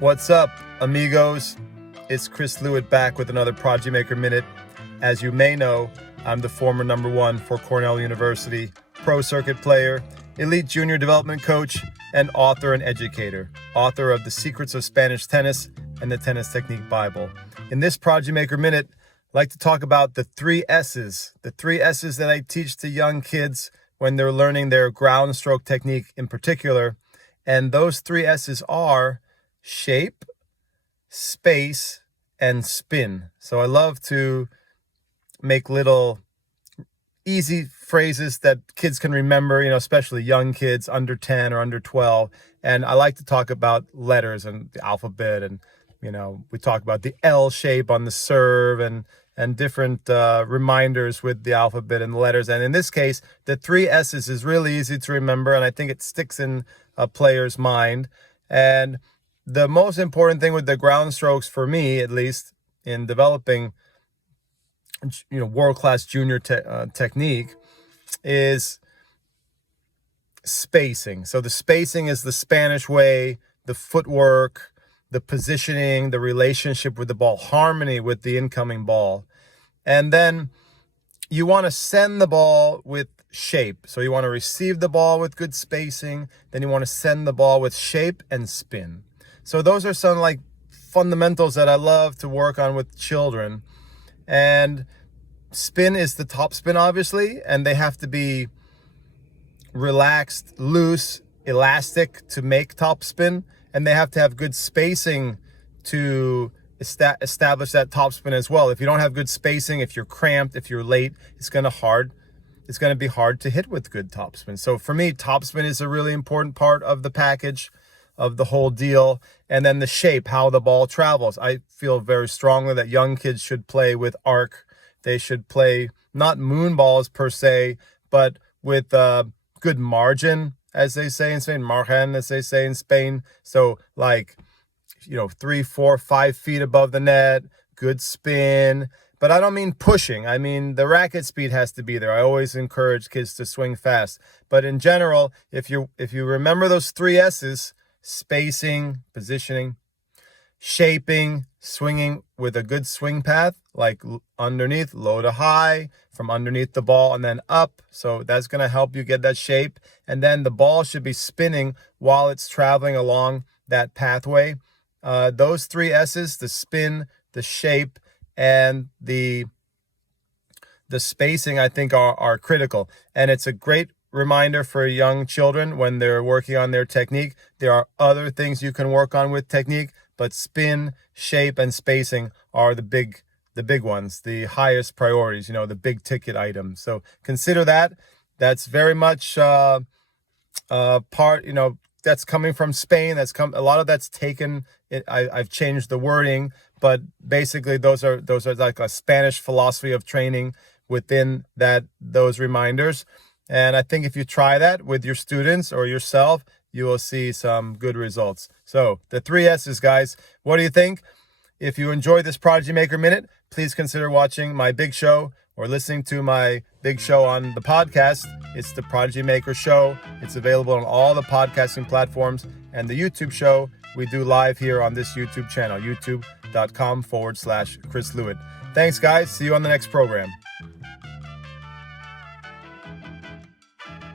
What's up, amigos? It's Chris Lewitt back with another Prodigy Maker Minute. As you may know, I'm the former #1 for Cornell University, pro circuit player, elite junior development coach, and author and educator, author of The Secrets of Spanish Tennis and the Tennis Technique Bible. In this Prodigy Maker Minute, I'd like to talk about the 3 S's that I teach to young kids when they're learning their groundstroke technique in particular. And those 3 S's are shape, space, and spin. So I love to make little easy phrases that kids can remember, especially young kids under 10 or under 12. And I like to talk about letters and the alphabet. And, we talk about the L shape on the serve and different reminders with the alphabet and the letters. And in this case, the 3 S's is really easy to remember. And I think it sticks in a player's mind. And the most important thing with the ground strokes, for me at least, in developing world-class junior technique, is spacing. So the spacing is the Spanish way, the footwork, the positioning, the relationship with the ball, harmony with the incoming ball. And then you want to send the ball with shape. So you want to receive the ball with good spacing, then you want to send the ball with shape and spin. So those are some fundamentals that I love to work on with children. And spin is the top spin, obviously, and they have to be relaxed, loose, elastic to make top spin, and they have to have good spacing to establish that top spin as well. If you don't have good spacing, if you're cramped, if you're late, it's going to be hard to hit with good top spin. So for me, top spin is a really important part of the package, of the whole deal. And then the shape, how the ball travels. I feel very strongly that young kids should play with arc. They should play not moon balls per se, but with good margin, as they say in Spain, margen, as they say in Spain. So 3, 4, 5 feet above the net, good spin. But I don't mean pushing. I mean, the racket speed has to be there. I always encourage kids to swing fast. But in general, if you remember those 3 S's, spacing, positioning, shaping, swinging with a good swing path, like underneath, low to high, from underneath the ball and then up. So that's going to help you get that shape. And then the ball should be spinning while it's traveling along that pathway. Those 3 S's, the spin, the shape, and the spacing, I think are critical. And it's a great reminder for young children when they're working on their technique. There are other things you can work on with technique, but spin, shape, and spacing are the big ones, the highest priorities, the big ticket items. So consider that. That's very much part, that's coming from Spain. A lot of that's taken. I've changed the wording, but basically those are like a Spanish philosophy of training within those reminders. And I think if you try that with your students or yourself, you will see some good results. So the 3 S's, guys, what do you think? If you enjoyed this Prodigy Maker Minute, please consider watching my big show or listening to my big show on the podcast. It's the Prodigy Maker Show. It's available on all the podcasting platforms. And the YouTube show we do live here on this YouTube channel, youtube.com/Chris Lewitt. Thanks, guys. See you on the next program.